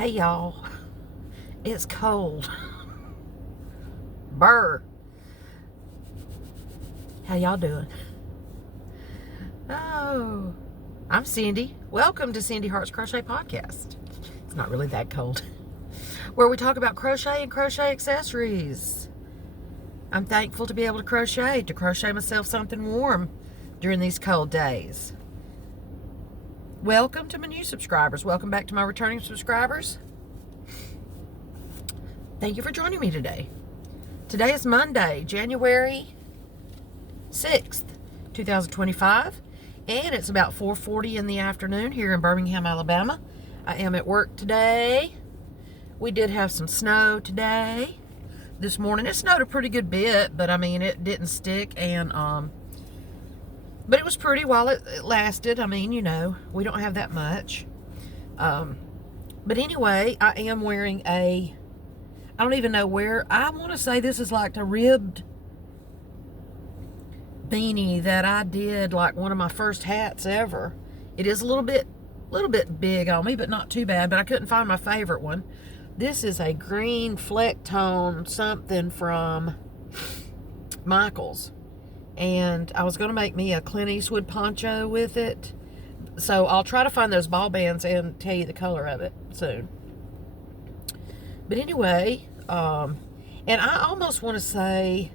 Hey y'all, it's cold. Brr. How y'all doing? Oh, I'm Cindy. Welcome to Cindy Hart's Crochet Podcast. It's not really that cold. Where we talk about crochet and crochet accessories. I'm thankful to be able to crochet myself something warm during these cold days. Welcome to my new subscribers. Welcome back to my returning subscribers. Thank you for joining me today. Today is Monday, January 6th, 2025, and it's about 4:40 in the afternoon here in Birmingham, Alabama. I am at work today. We did have some snow today. This morning it snowed a pretty good bit, but I mean it didn't stick, and but it was pretty while it lasted. I mean, you know, we don't have that much. But anyway, I am wearing I don't even know where. I want to say this is like a ribbed beanie that I did, like one of my first hats ever. It is a little bit big on me, but not too bad. But I couldn't find my favorite one. This is a green fleck tone something from Michael's. And I was going to make me a Clint Eastwood poncho with it. So I'll try to find those ball bands and tell you the color of it soon. But anyway, and I almost want to say,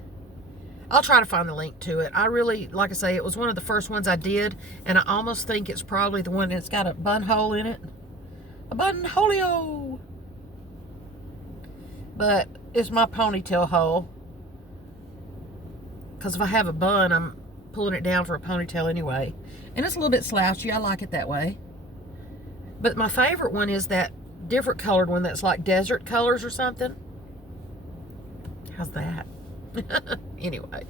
I'll try to find the link to it. I really, like I say, it was one of the first ones I did. And I almost think it's probably the one that's got a bun hole in it. A bun holio. But it's my ponytail hole. Because if I have a bun, I'm pulling it down for a ponytail anyway. And it's a little bit slouchy. I like it that way. But my favorite one is that different colored one that's like desert colors or something. How's that? Anyway.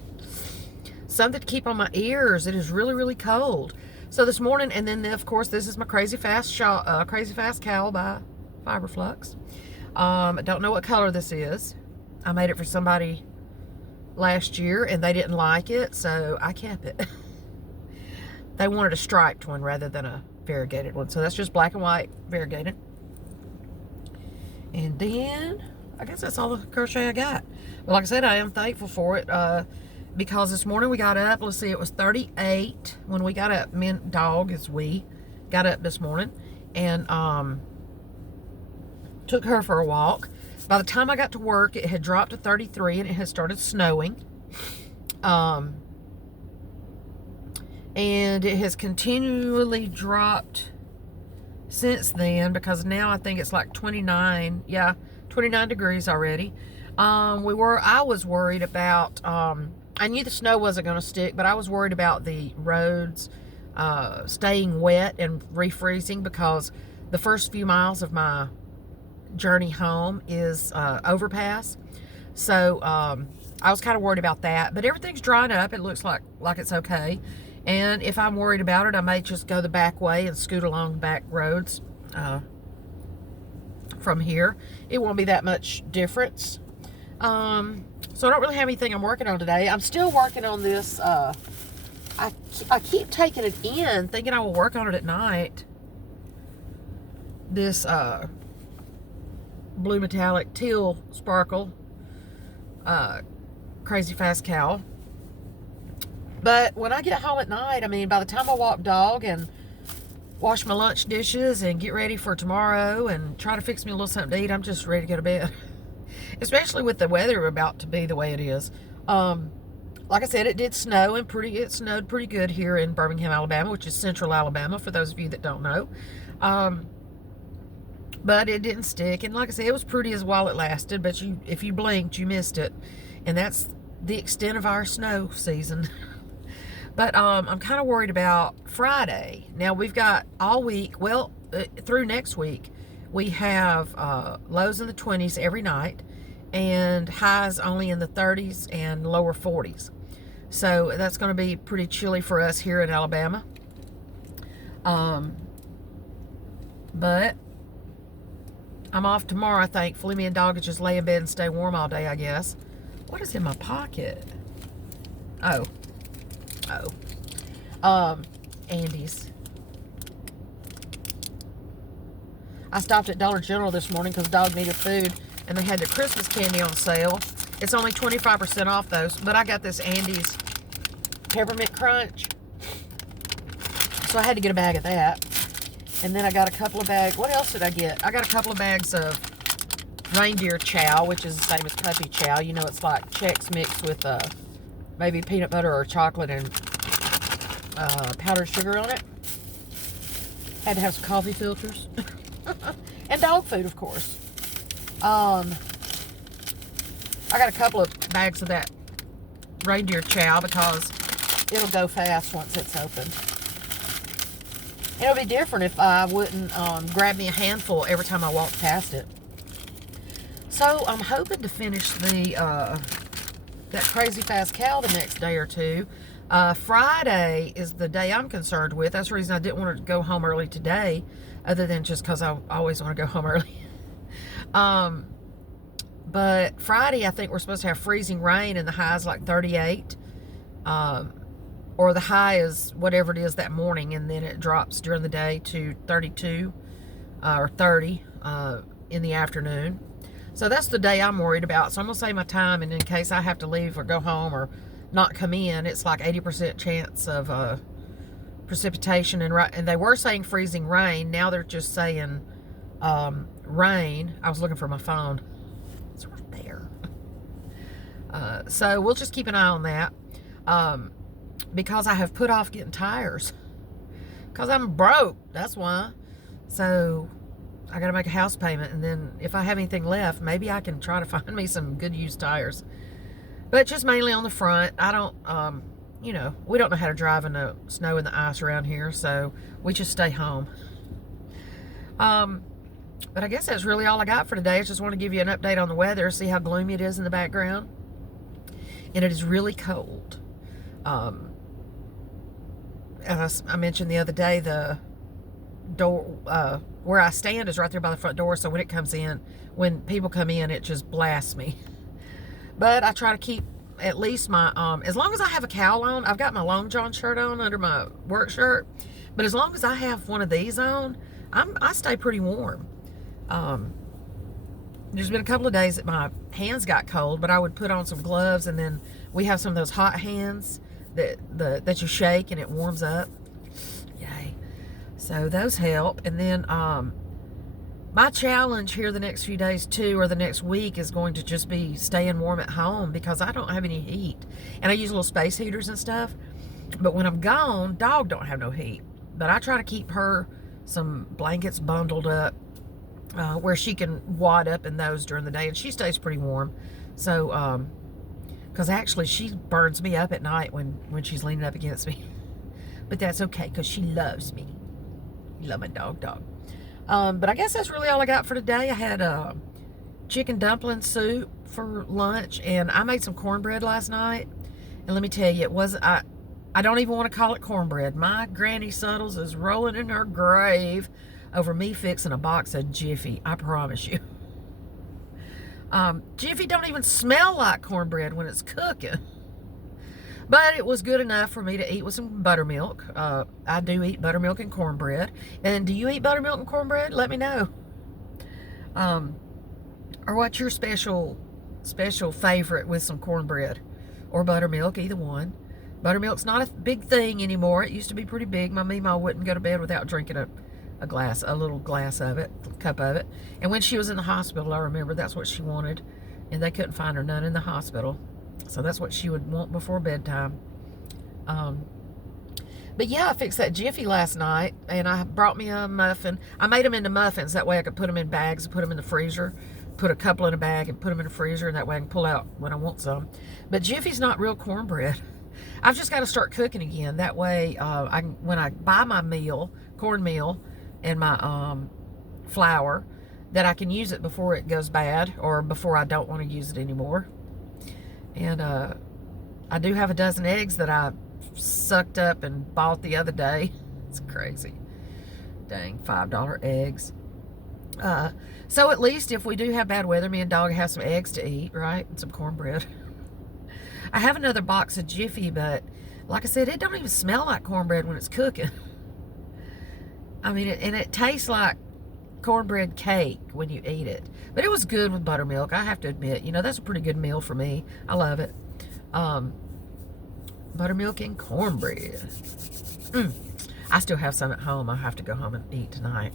Something to keep on my ears. It is really, really cold. So this morning, and then of course, this is my Crazy Fast Cowl by Fiberflux. I don't know what color this is. I made it for somebody last year and they didn't like it, so I kept it. They wanted a striped one rather than a variegated one, so that's just black and white variegated. And then I guess that's all the crochet I got. But like I said, I am thankful for it, because this morning we got up, let's see, it was 38 when we got up. Dog is we got up this morning and took her for a walk. By the time I got to work, it had dropped to 33 and it had started snowing. And it has continually dropped since then, because now I think it's like 29. Yeah, 29 degrees already. I was worried about, I knew the snow wasn't going to stick, but I was worried about the roads staying wet and refreezing, because the first few miles of my journey home is overpass. So I was kind of worried about that, but everything's drying up. It looks like it's okay. And if I'm worried about it, I may just go the back way and scoot along back roads from here. It won't be that much difference. So I don't really have anything I'm working on today. I'm still working on this. I keep taking it in thinking I will work on it at night. This blue metallic teal sparkle Crazy Fast Cowl. But when I get home at night, I mean, by the time I walk dog and wash my lunch dishes and get ready for tomorrow and try to fix me a little something to eat, I'm just ready to go to bed. Especially with the weather about to be the way it is. Like I said, it did snow, and it snowed pretty good here in Birmingham, Alabama, which is central Alabama for those of you that don't know. But it didn't stick, and like I said, it was pretty as while it lasted, but if you blinked, you missed it. And that's the extent of our snow season. But I'm kind of worried about Friday. Now, we've got all week, well, through next week, we have lows in the 20s every night, and highs only in the 30s and lower 40s. So that's going to be pretty chilly for us here in Alabama. But I'm off tomorrow, thankfully. Me and dog just lay in bed and stay warm all day, I guess. What is in my pocket? Oh. Andy's. I stopped at Dollar General this morning because dog needed food, and they had the Christmas candy on sale. It's only 25% off those, but I got this Andy's Peppermint Crunch, so I had to get a bag of that. And then I got a couple of bags. What else did I get? I got a couple of bags of reindeer chow, which is the same as puppy chow. You know, it's like Chex mixed with maybe peanut butter or chocolate and powdered sugar on it. Had to have some coffee filters. And dog food, of course. I got a couple of bags of that reindeer chow because it'll go fast once it's open. It'll be different if I wouldn't grab me a handful every time I walk past it. So I'm hoping to finish that Crazy Fast Cow the next day or two. Friday is the day I'm concerned with. That's the reason I didn't want to go home early today, other than just because I always want to go home early. But Friday, I think we're supposed to have freezing rain, and the high is like 38. Or the high is whatever it is that morning, and then it drops during the day to 32 or 30 in the afternoon. So that's the day I'm worried about. So I'm going to save my time, and in case I have to leave or go home or not come in, it's like 80% chance of precipitation. And they were saying freezing rain. Now they're just saying rain. I was looking for my phone. It's right there. So we'll just keep an eye on that. Because I have put off getting tires. Because I'm broke. That's why. So I got to make a house payment. And then if I have anything left, maybe I can try to find me some good used tires. But just mainly on the front. I don't, you know, we don't know how to drive in the snow and the ice around here. So we just stay home. But I guess that's really all I got for today. I just want to give you an update on the weather. See how gloomy it is in the background. And it is really cold. As I mentioned the other day, the door where I stand is right there by the front door, so when it comes in, when people come in, it just blasts me. But I try to keep at least my as long as I have a cowl on. I've got my long john shirt on under my work shirt, but as long as I have one of these on, I stay pretty warm. There's been a couple of days that my hands got cold, but I would put on some gloves, and then we have some of those hot hands that you shake and it warms up. Yay. So those help. And then my challenge here the next few days too, or the next week, is going to just be staying warm at home because I don't have any heat. And I use little space heaters and stuff. But when I'm gone, dog don't have no heat. But I try to keep her some blankets bundled up where she can wad up in those during the day, and she stays pretty warm. So because actually she burns me up at night when she's leaning up against me. But that's okay, because she loves me. Love my dog. But I guess that's really all I got for today. I had chicken dumpling soup for lunch, and I made some cornbread last night. And let me tell you, it wasn't, I don't even want to call it cornbread. My Granny Suttles is rolling in her grave over me fixing a box of Jiffy. I promise you. Jiffy don't even smell like cornbread when it's cooking. But it was good enough for me to eat with some buttermilk. I do eat buttermilk and cornbread. And do you eat buttermilk and cornbread? Let me know. Or what's your special favorite with some cornbread? Or buttermilk, either one. Buttermilk's not a big thing anymore. It used to be pretty big. My Meemaw wouldn't go to bed without drinking a little glass of it, cup of it. And when she was in the hospital, I remember that's what she wanted. And they couldn't find her none in the hospital. So that's what she would want before bedtime. But yeah, I fixed that Jiffy last night, and I brought me a muffin. I made them into muffins. That way I could put them in bags and put them in the freezer. Put a couple in a bag and put them in the freezer, and that way I can pull out when I want some. But Jiffy's not real cornbread. I've just got to start cooking again. That way, when I buy my cornmeal, and my flour, that I can use it before it goes bad, or before I don't want to use it anymore. And I do have a dozen eggs that I sucked up and bought the other day. It's crazy. Dang, $5 eggs. So at least if we do have bad weather, me and dog have some eggs to eat, right? And some cornbread. I have another box of Jiffy, but like I said, it don't even smell like cornbread when it's cooking. I mean, it tastes like cornbread cake when you eat it. But it was good with buttermilk, I have to admit. You know, that's a pretty good meal for me. I love it. Buttermilk and cornbread. I still have some at home. I have to go home and eat tonight.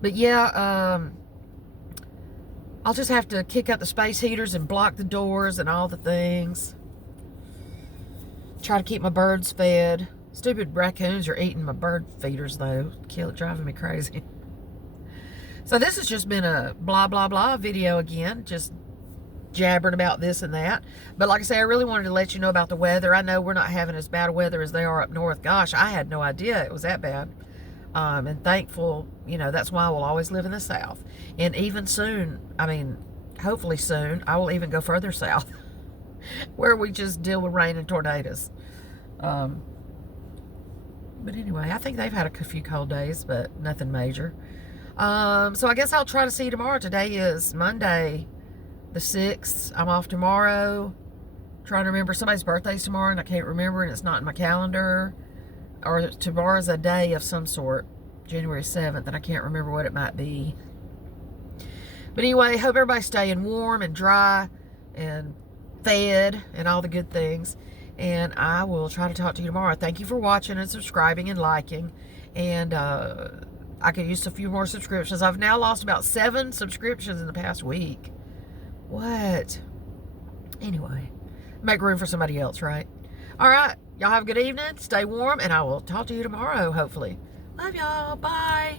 But yeah, I'll just have to kick out the space heaters and block the doors and all the things. Try to keep my birds fed. Stupid raccoons are eating my bird feeders, though. Driving me crazy. So this has just been a blah, blah, blah video again. Just jabbering about this and that. But like I say, I really wanted to let you know about the weather. I know we're not having as bad weather as they are up north. Gosh, I had no idea it was that bad. And thankful, you know, that's why we'll always live in the South. And even soon, I mean, hopefully soon, I will even go further south where we just deal with rain and tornadoes. But anyway, I think they've had a few cold days, but nothing major. So I guess I'll try to see you tomorrow. Today is Monday, the 6th. I'm off tomorrow. Trying to remember, somebody's birthday's tomorrow, and I can't remember, and it's not in my calendar. Or tomorrow's a day of some sort, January 7th, and I can't remember what it might be. But anyway, hope everybody's staying warm and dry and fed and all the good things. And I will try to talk to you tomorrow. Thank you for watching and subscribing and liking. And I could use a few more subscriptions. I've now lost about 7 subscriptions in the past week. What? Anyway, make room for somebody else, right? All right. Y'all have a good evening. Stay warm. And I will talk to you tomorrow, hopefully. Love y'all. Bye.